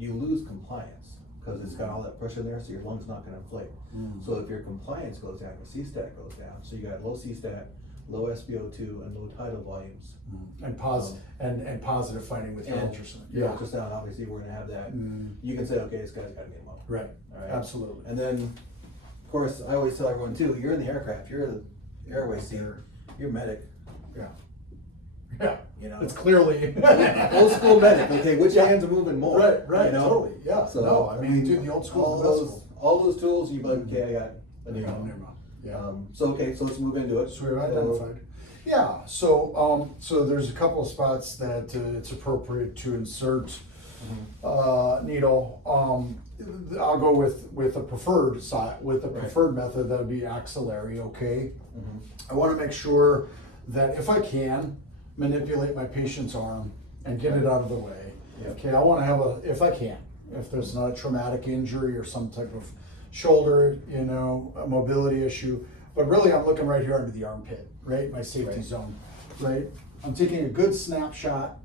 you lose compliance because it's got all that pressure there, so your lung's not going to inflate. So if your compliance goes down, your C-stat goes down. So you got low C-stat, low SpO2, and low tidal volumes. And and positive finding with your And ultrasound. your ultrasound, obviously, we're going to have that. You can say, okay, this guy's got to get him up. Right. All right. Absolutely. And then, of course, I always tell everyone too, you're in the aircraft, you're the airway seer, you're a medic. Yeah. Yeah. You know, It's clearly old school medic. Okay, which hands are moving more? Right. You know? Totally. Yeah. So No, I mean, dude, the old school. all those tools, you be like, okay, I got a new Yeah. one. Yeah. So let's move into it. So we've identified. Yeah. So so there's a couple of spots that it's appropriate to insert needle. I'll go with a preferred side with the preferred method. That would be axillary. Okay. I want to make sure that if I can manipulate my patient's arm and get it out of the way. Yep. Okay. I want to have if I can, if there's not a traumatic injury or some type of shoulder, a mobility issue. But really, I'm looking right here under the armpit, right? My safety zone, right? I'm taking a good snapshot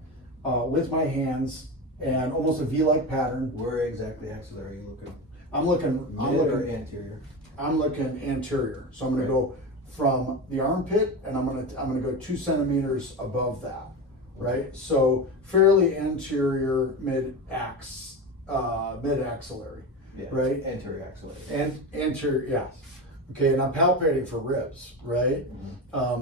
with my hands and almost a V-like pattern. Where exactly axillary are you looking? I'm looking or anterior? I'm looking anterior. So I'm going to go from the armpit, and I'm gonna go 2 centimeters above that, right? So fairly anterior, mid axillary, Yeah, right? Anterior axillary. And anterior, yes. Okay, and I'm palpating for ribs, right?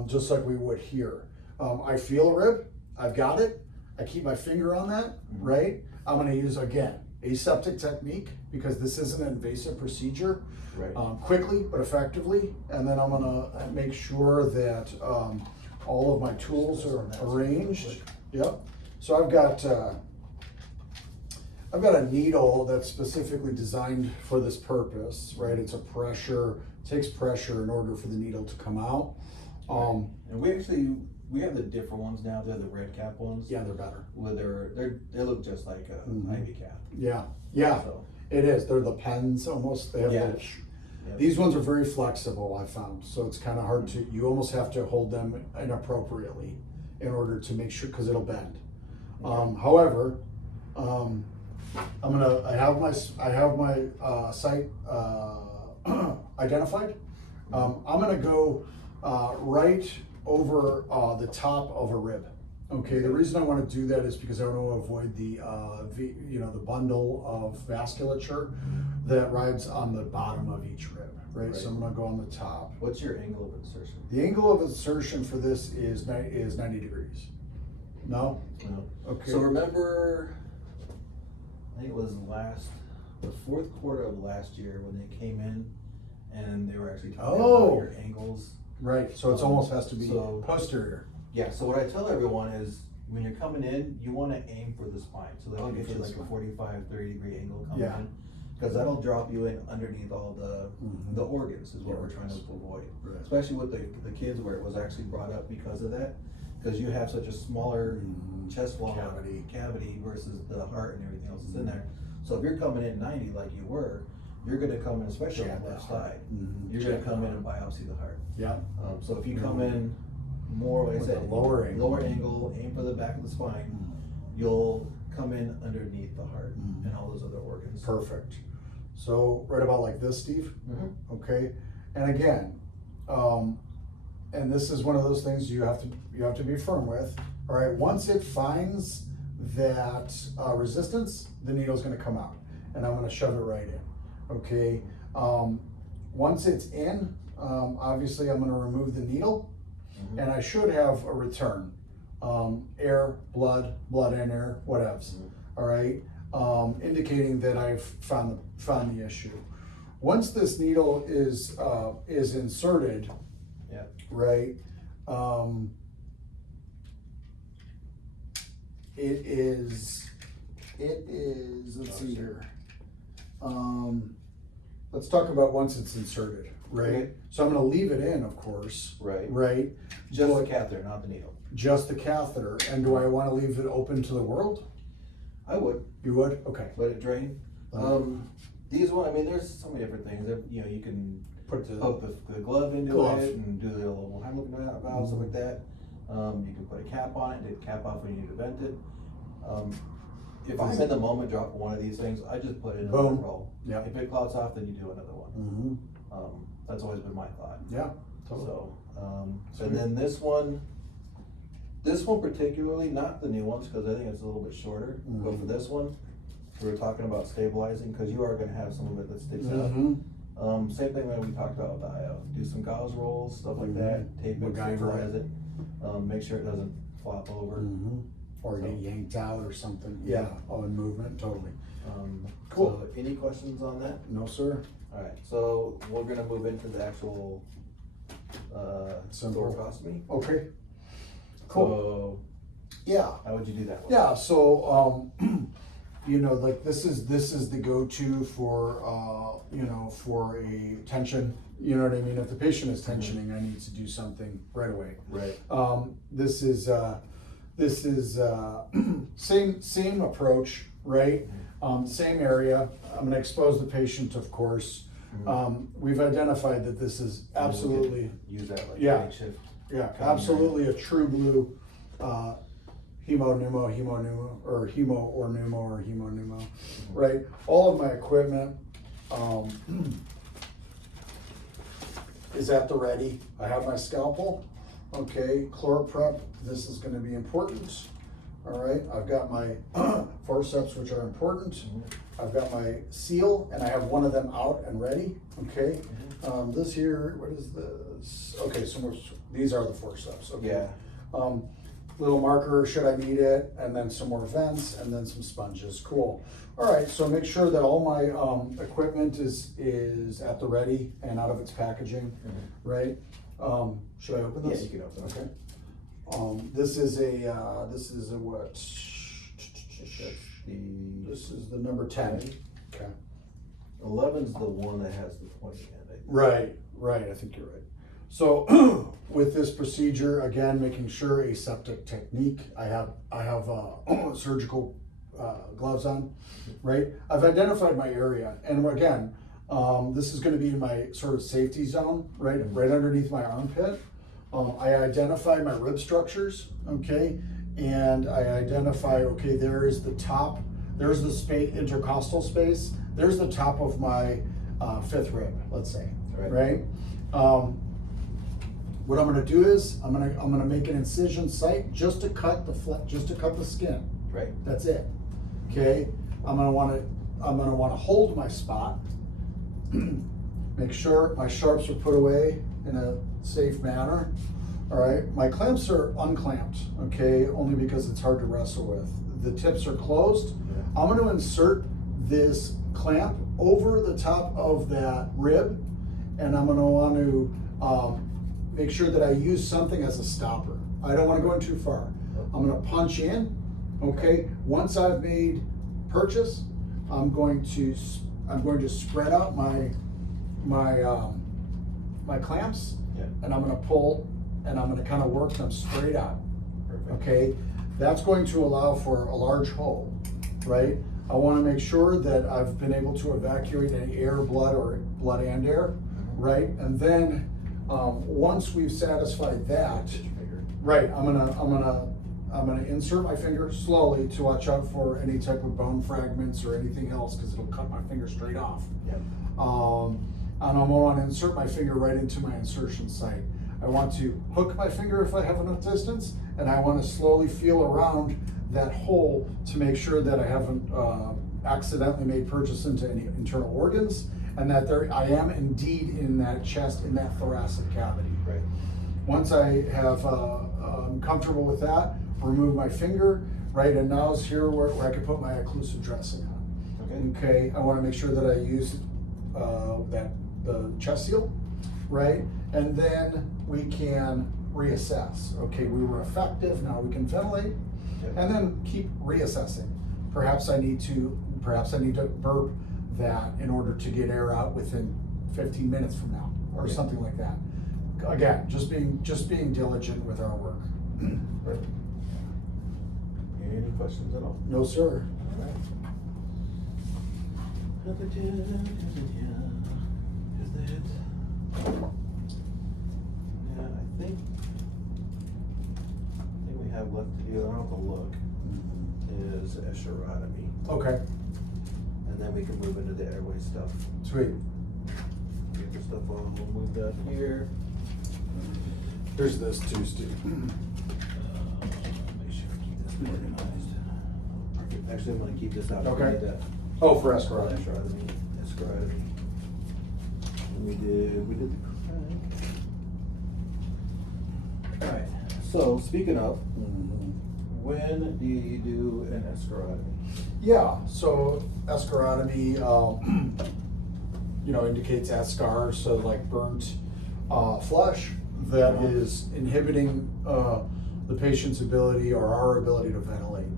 Just like we would here. I feel a rib. I've got it. I keep my finger on that, right? I'm going to use, again, aseptic technique because this is an invasive procedure. Right. Quickly but effectively. And then I'm going to make sure that all of my tools are arranged. Yep. So I've got a needle that's specifically designed for this purpose, right? It's a pressure, takes pressure in order for the needle to come out. And we have the different ones now. They're the red cap ones. Yeah, they're better. Where they look just like an IV cap. Yeah, So, it is. They're the pens almost. They have little These ones are very flexible, I found. So it's kind of hard to, you almost have to hold them inappropriately in order to make sure, because it'll bend. However, I have my site identified. I'm gonna go right over the top of a rib. Okay, the reason I want to do that is because I want to avoid the the bundle of vasculature that rides on the bottom of each rib, right? So I'm gonna go on the top. what's your angle of insertion? The angle of insertion for this is 90 degrees. No? No. Okay. So remember, I think it was the fourth quarter of last year when they came in and they were actually talking about your angles. Right, so it's almost has to be So- posterior. Yeah, so what I tell everyone is when you're coming in, you want to aim for the spine. So that'll Aim get for you the like a spine. 45, 30-degree angle coming Yeah. in. Because that'll drop you in underneath all the organs is what The we're trying to organs. avoid. Right. Especially with the kids where it was actually brought up because of that. Because you have such a smaller chest wall cavity versus the heart and everything else that's in there. So if you're coming in 90 like you were, you're going to come in, especially on the left side, you're going to come in and biopsy the heart. Yeah. So if you come in more, like I With said, a lower angle. aim for the back of the spine, you'll come in underneath the heart and all those other organs. Perfect. So right about like this, Steve. Mhm. Okay. And again, and this is one of those things you have to be firm with. All right. Once it finds that resistance, the needle's going to come out, and I'm going to shove it right in. Okay. Once it's in, obviously I'm going to remove the needle, and I should have a return. Air, blood in air, whatevs. All right. Indicating that I've found the issue. Once this needle is inserted, right, it is, let's see here. Let's talk about once it's inserted, right? Okay. So I'm gonna leave it in, of course. Right. Right? Just Do the catheter, not the needle. just the catheter. And do I wanna leave it open to the world? I would You would? Okay. let it drain. These one, I mean, there's so many different things. You can Put it to hook the glove into Glove. it and do the little Heimlich valve, stuff like that. You can put a cap on it, take the cap off when you need to vent it. if fine. it's in the moment, drop one of these things, I just put it in Boom. another roll. Yeah. If it clouds off, then you do another one. Mm-hmm. That's always been my thought. Yeah, totally. So, Sweet. and then this one particularly, not the new ones, cause I think it's a little bit shorter, but for this one, we were talking about stabilizing, cause you are gonna have some of it that sticks out. Mm-hmm. Same thing that we talked about with the IO, do some gauze rolls, stuff like that, tape it, MacGyver. stabilize it, make sure it doesn't flop over. Mm-hmm. Or So- get yanked out or something. Yeah. All in movement, totally. Cool. So any questions on that? No, sir. Alright, so we're gonna move into the actual, Simple. thoracostomy. Okay. Cool. So, Yeah. how would you do that one? Yeah, so, you know, like this is the go-to for, for a tension, you know what I mean? If the patient is tensioning, I need to do something right away. Right. This is same approach, right? Same area. I'm gonna expose the patient, of course. We've identified that this is absolutely, Use that like Yeah. makeshift. yeah, absolutely a true blue, hemo, or hemo, right? All of my equipment, is at the ready. I have my scalpel, okay, ChloraPrep, this is gonna be important. All right, I've got my forceps, which are important. I've got my seal, and I have one of them out and ready, okay? This here, what is this? Okay, so these are the forceps, okay? Yeah. Little marker, should I need it, and then some more vents, and then some sponges, cool. All right, so make sure that all my equipment is at the ready and out of its packaging, right? Should I open Yeah, this? you can open it. Okay. This is a what? That's the This is the number 10. Okay. 11's the one that has the 20 in it. Right, I think you're right. So with this procedure, again, making sure aseptic technique, I have surgical gloves on, right? I've identified my area, and again, this is gonna be in my sort of safety zone, right underneath my armpit. I identify my rib structures, okay? And I identify, okay, there is the top, there's the space, intercostal space, there's the top of my fifth rib, let's say, right? What I'm gonna do is, I'm gonna make an incision site just to cut the skin. Right. That's it, okay? I'm gonna wanna hold my spot, make sure my sharps are put away in a safe manner. All right, my clamps are unclamped, okay, only because it's hard to wrestle with. The tips are closed. I'm gonna insert this clamp over the top of that rib, and I'm gonna want to make sure that I use something as a stopper. I don't wanna go in too far. I'm gonna punch in, okay? Once I've made purchase, I'm going to spread out my clamps, and I'm gonna pull, and I'm gonna kind of work them straight out. Perfect. Okay, that's going to allow for a large hole, right? I want to make sure that I've been able to evacuate any air, blood, or blood and air, right? And then once we've satisfied that, right, I'm gonna insert my finger slowly to watch out for any type of bone fragments or anything else, because it'll cut my finger straight off. Yep. And I'm gonna want to insert my finger right into my insertion site. I want to hook my finger if I have enough distance, and I want to slowly feel around that hole to make sure that I haven't accidentally made purchase into any internal organs, and that I am indeed in that chest, in that thoracic cavity. Right. Once I have I'm comfortable with that, remove my finger, right, and now is here where I can put my occlusive dressing on. Okay, I want to make sure that I use the chest seal, right? And then we can reassess. Okay, we were effective, now we can ventilate, and then keep reassessing. Perhaps I need to burp that in order to get air out within 15 minutes from now, or something like that. Again, just being diligent with our work. Right. Any questions at all? No, sir. All right. Is that it? Yeah, I think we have left to do. I don't have to look. is escherotomy. Okay, And then we can move into the airway stuff. sweet. Get the stuff all moved up here. Here's this too, Steve. Make sure I keep this organized. Actually, I'm gonna keep this out. Okay. We need that. Oh, for escrow. Escherotomy. We did the crank. Alright, so speaking of, when do you do an escherotomy? Yeah, so escharotomy, indicates eschar, so like burnt flesh that is inhibiting the patient's ability or our ability to ventilate,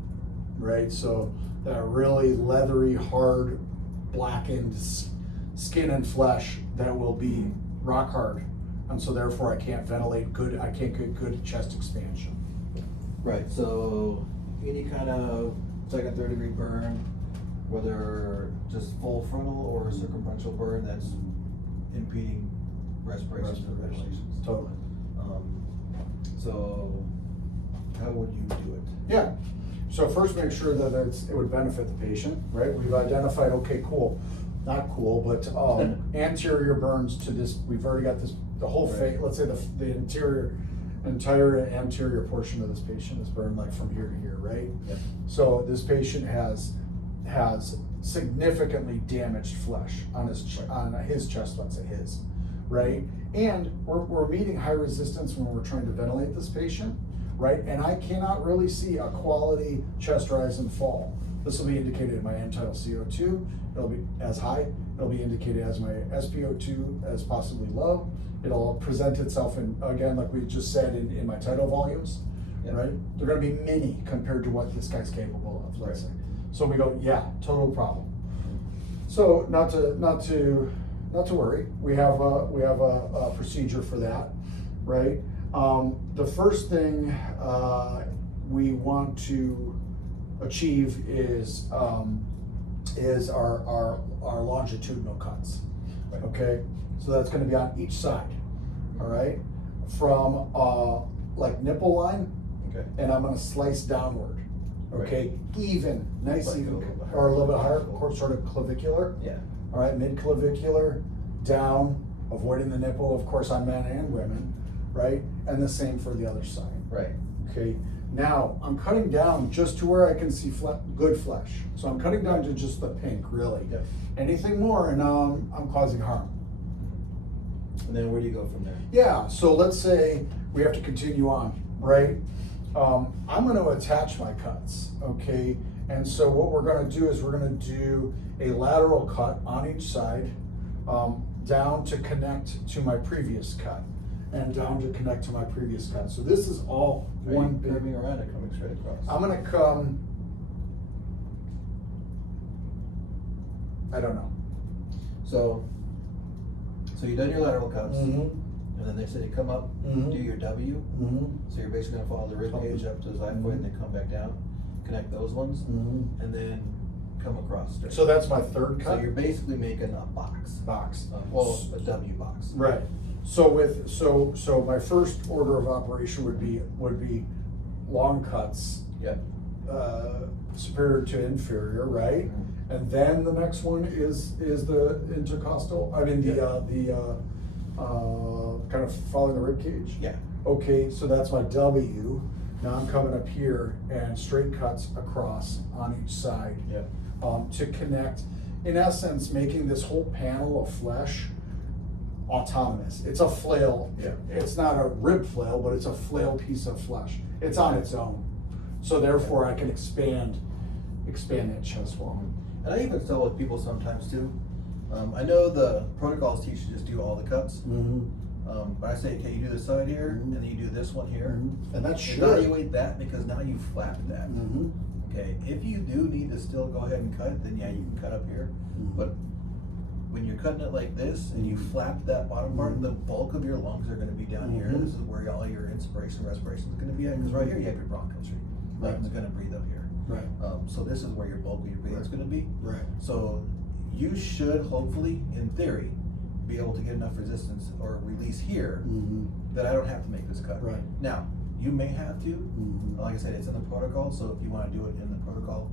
right? So that really leathery, hard, blackened skin and flesh that will be rock hard, and so therefore I can't ventilate good. I can't get good chest expansion. Right, so any kind of second, third degree burn, whether just full frontal or circumferential burn that's impeding respiration or ventilation. Totally. So how would you do it? Yeah. So first, make sure that it would benefit the patient, right? We've identified, okay, cool, not cool, but anterior burns to this. We've already got this. The whole face. Let's say the entire anterior portion of this patient is burned like from here to here, right? Yep. So this patient has significantly damaged flesh on his chest. Let's say his, right? And we're meeting high resistance when we're trying to ventilate this patient, right? And I cannot really see a quality chest rise and fall. This will be indicated in my end-tidal CO2. It'll be as high. It'll be indicated as my SpO2 as possibly low. It'll present itself in, again, like we just said, in my tidal volumes, right? They're gonna be mini compared to what this guy's capable of, let's say. So we go, yeah, total problem. So not to worry. We have a procedure for that, right? The first thing we want to achieve is our longitudinal cuts. Right. Okay, so that's going to be on each side. All right, from like nipple line, Okay. and I'm going to slice downward. Okay, even, nice, Like a even, little bit or a little bit higher, higher. sort of clavicular. Yeah. All right, mid-clavicular, down, avoiding the nipple, of course, on men and women, right? And the same for the other side. Right. Okay, now I'm cutting down just to where I can see good flesh. So I'm cutting down to just the pink, really. Yep. Anything more, and I'm causing harm. And then where do you go from there? Yeah, so let's say we have to continue on, right? I'm going to attach my cuts, okay? And so what we're going to do is we're going to do a lateral cut on each side, down to connect to my previous cut, and down to connect to my previous cut. So this is all one big. Curving around and coming straight across. I'm going to come. I don't know. So you've done your lateral cuts, Mm-hmm. and then they said you come up, Mhm. do your W. Mm-hmm. So you're basically gonna follow the rib cage up to the xiphoid and then come back down, connect those ones, Mm-hmm. and then come across straight. So that's my third So cut. you're basically making a box, Box. well, a W box. Right. So so my first order of operation would be long cuts, Yep. superior to inferior, right? Mhm. And then the next one is the intercostal. I mean the kind of following the rib cage. Yeah. Okay, so that's my W. Now I'm coming up here and straight cuts across on each side. Yep. To connect, in essence, making this whole panel of flesh autonomous. It's a flail. Yeah. It's not a rib flail, but it's a flail piece of flesh. It's on its own. So therefore I can expand that chest wall. And I even tell with people sometimes too. I know the protocols teach you just do all the cuts, but I say, okay, you do this side here, Mhm. and then you do this one here. And that's should. Evaluate that because now you flapped that. Mhm. Okay, if you do need to still go ahead and cut it, then yeah, you can cut up here. Mhm. But when you're cutting it like this and you flap that bottom part, Mhm. the bulk of your lungs are going to be down here. Mhm. This is where all your inspiration, respiration is going to be at. Because right here you have your bronchos. Your lungs are going to breathe up here. Right. So this is where your bulk of your breathing is Right. going to be. Right. So you should hopefully, in theory, be able to get enough resistance or release here Mhm. that I don't have to make this cut. Right. Now, you may have to. Mhm. Like I said, it's in the protocol, so if you want to do it in the protocol.